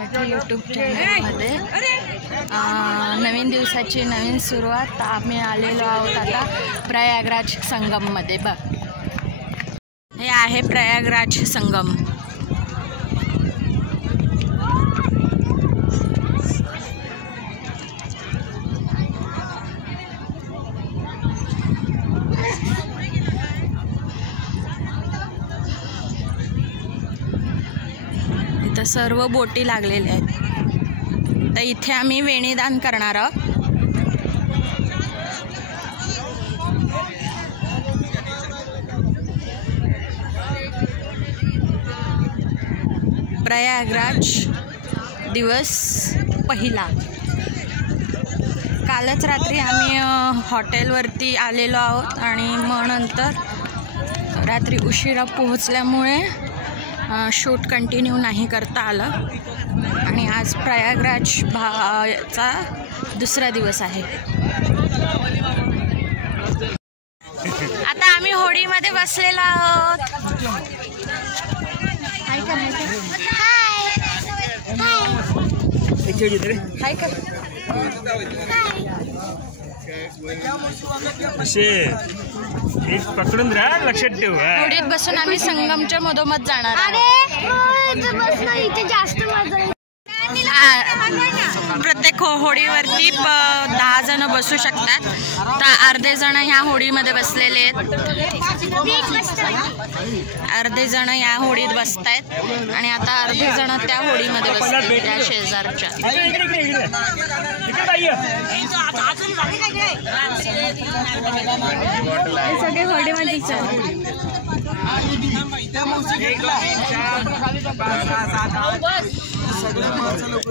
मराठी यूट्यूब चॅनलमध्ये नवीन दिवसाची नवीन सुरुवात. आम्ही आलेलो आहोत आता प्रयागराज संगममध्ये. बघ, हे आहे प्रयागराज संगम. इथं सर्व बोटी लागलेल्या आहेत. तर इथे आम्ही वेणीदान करणार आहोत. प्रयागराज दिवस पहिला. कालच रात्री आम्ही हॉटेलवरती आलेलो आहोत आणि मग नंतर रात्री उशिरा पोहोचल्यामुळे शूट कंटिन्यू नाही करता आलं. आणि आज प्रयागराज चा दुसरा दिवस आहे. आता आम्ही होडीमध्ये बसलेलो आहोत. हाय कर, हाय कर. पकडून राहा, लक्षात ठेव. होडीत बसून आम्ही संगमच्या मधोमध जाणार. प्रत्येक होडीवरती 10 जण बसू शकतात. तर अर्धे जण ह्या होडीमध्ये बसलेले आहेत, अर्धे जण या होडीत बसतायत आणि आता अर्धे जण त्या होडीमध्ये बसतात त्या शेजारच्या. सगळे होडीमध्येच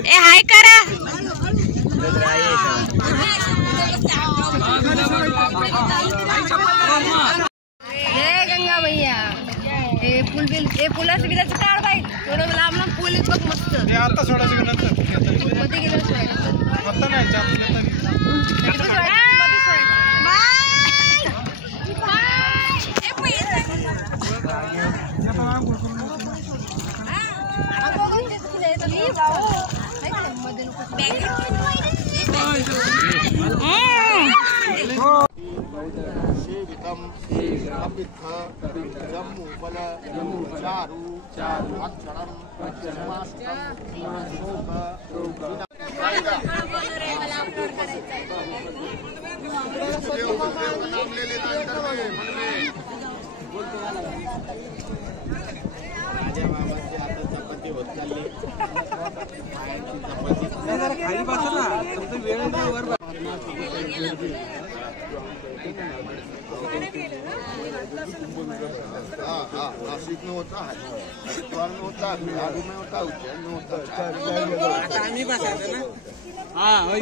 ए हाय करा. हे गंगा भैया, हे पुलाचं बिलाचं काढ बाई. थोडं लांब लांब पूल आहेत बघ मस्त. आता सोडायचं का नंतर? मध्ये गेलं सोडायचं. आता नाही. नासिक में होता है, हरिद्वार में होता है, बिहारू में होता है, उज्जैन में होता है. हाँ वही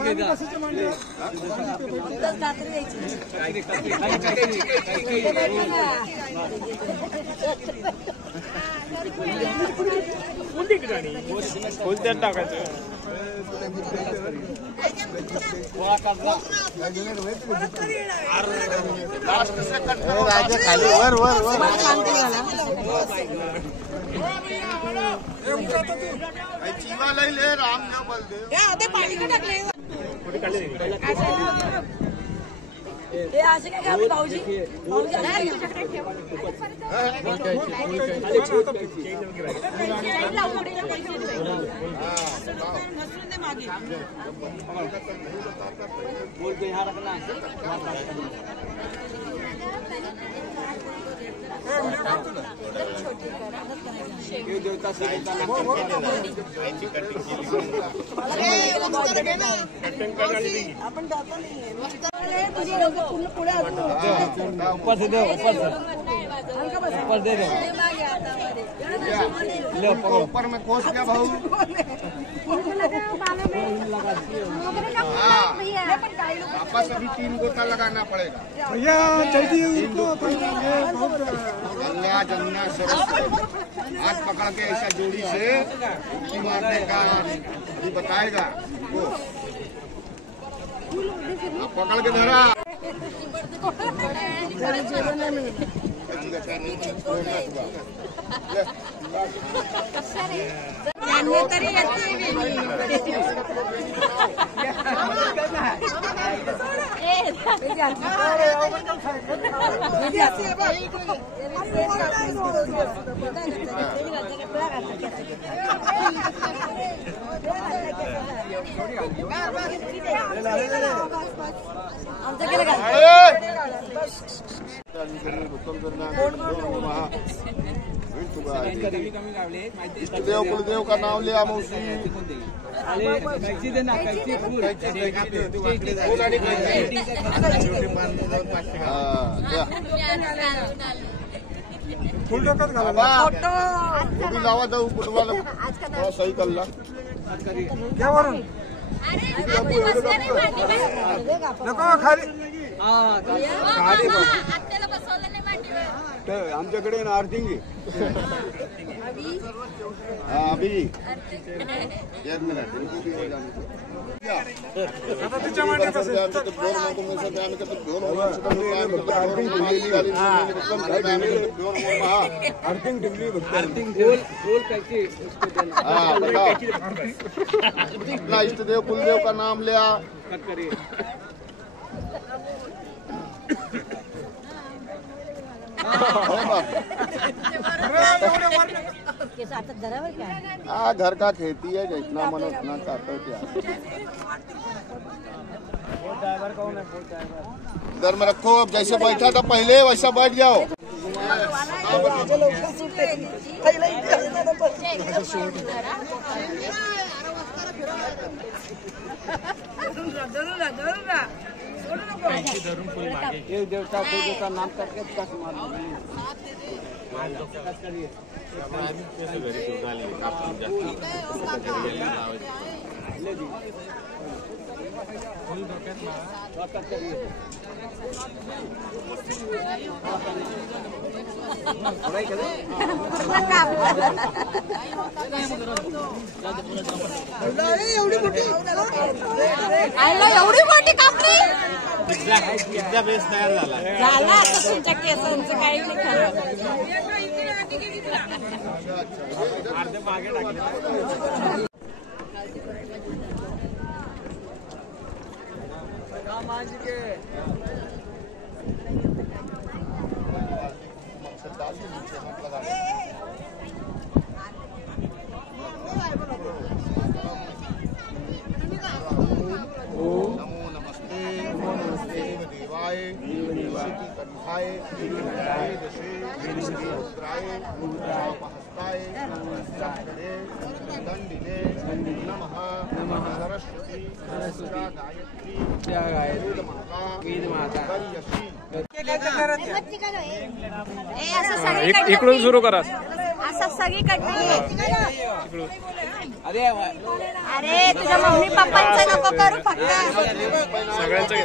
बोलते टाकायचं. जीवा लई ले राम ने बलदेव पाणी टाकले. हे असे काय करतात भाऊजी? आपण जातो नाही. ऊपर से दो, ऊपर दे दो. ऊपर में खोस गया भाऊ. वापस अभी 3 गोता लगाना पड़ेगा भैया. चाहिए गंगा जमुना सरस्वती हाथ पकड़ के ऐसा जोड़ी से मारने का अभी बताएगा. पकड़ के धरा. जेवण नाही मिळत. तरी देव कुलदेव का नाम लिया मौसी फुल डोक्यात घाला तुम्ही गावा जाऊ फुटबॉल सही कल्ला त्यावरून नको खाली आमच्याकडे अर्थिंग अभी एक मिनिट अपना इष्ट देव कुलदेव का नाम लिया घर का खेती है जितना मन उतना काटो क्या इधर में रखो अब जैसे बैठा था पहले वैसा बैठ जाओ देवता का नाम करके एवढी मोठी कापली पिझ्झा बेस तयार झाला आता तुमच्या केसांचं काही नाही खरं अर्धे मागे टाकले इकडून सुरू करा असं सगळीकडे अरे तुझ्या मम्मी पप्पांचं नको करू फक्त सगळ्यांचं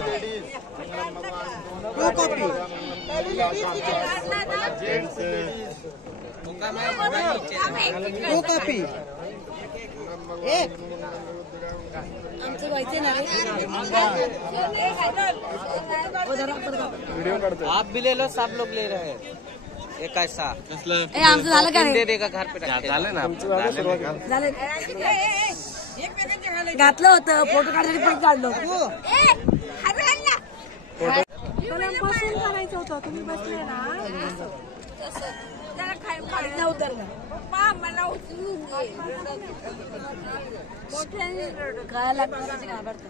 आमचं व्हायचं ना आप भी ले लो सब लोग ले रहे हैं एक ऐसा आमचं झालं का दे देगा घर पे झालं ना झालं घातलं होतं फोटो काढायला पण काढलो बसून करायचं होतं तुम्ही बसले ना खाली उतरलं मला खायला घाबरतं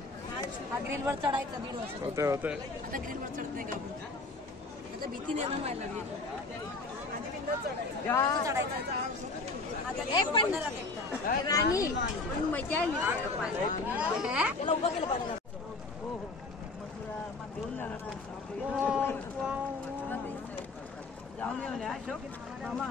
हा ग्रिलवर चढायचा 1.5 वर्ष होतंय आता ग्रिलवर चढत नाही घाबरत आता भीती निर्माण व्हायला लागली चढायचं आता राणी मजा आली त्याला उभं केलं पाहिजे जाऊन येऊन अशोक मामा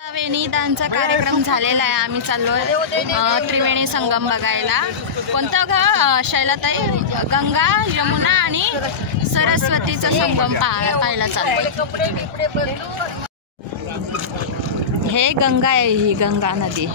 वेणीदानचा कार्यक्रम झालेला आहे. आम्ही चाललोय त्रिवेणी संगम बघायला. कोणता गा शैलाताई? गंगा, यमुना आणि सरस्वतीचा संगम पाहायला चाललोय. हे गंगा आहे, ही गंगा नदी.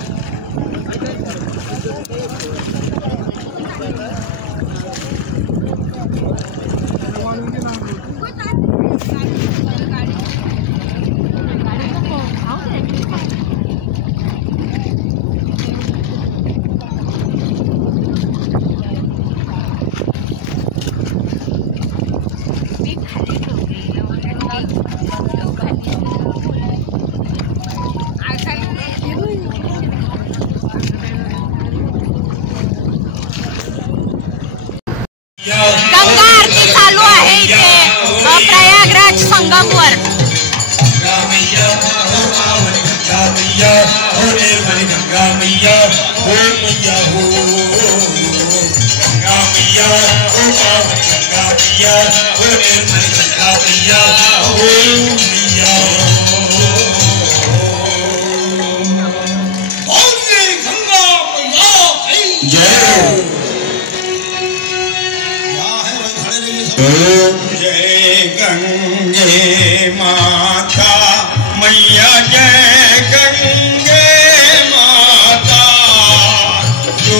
गंगा आरती चालू आहे इथे प्रयागराज संगमवर. जय गंगे माता मैया, जय गंगे माता, जो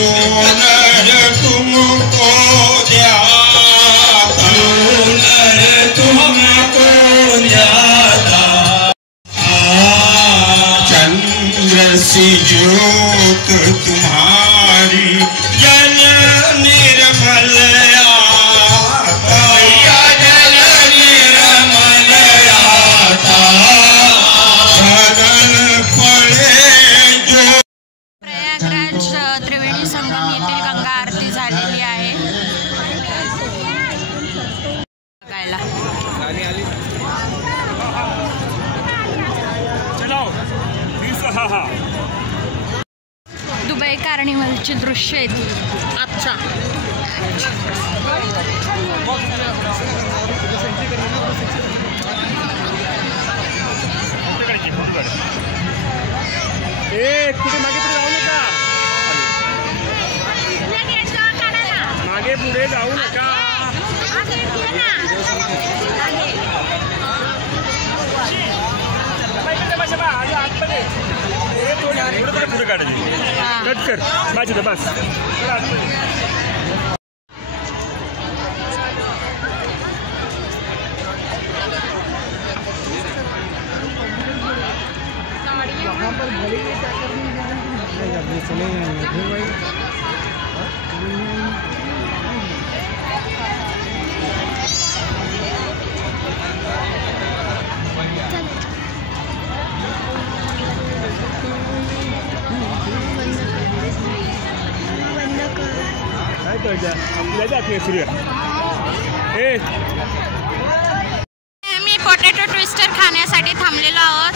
नर तुमको ध्याता, जो नर तुमको ध्याता, चंद्र सी ज्योत तुम्हारी जल निर्मल त्रिवेणी संगम येथील गंगा आरती झालेली आहे. बघायला दुबई कार्निवलची दृश्य आहेत. अच्छा कुठे मागे पुढे जाऊ नका, मागे पुढे जाऊ नका. पुढे काढायची कट कर माझी बस. मी पोटॅटो ट्विस्टर खाण्यासाठी थांबलेलो आहोत.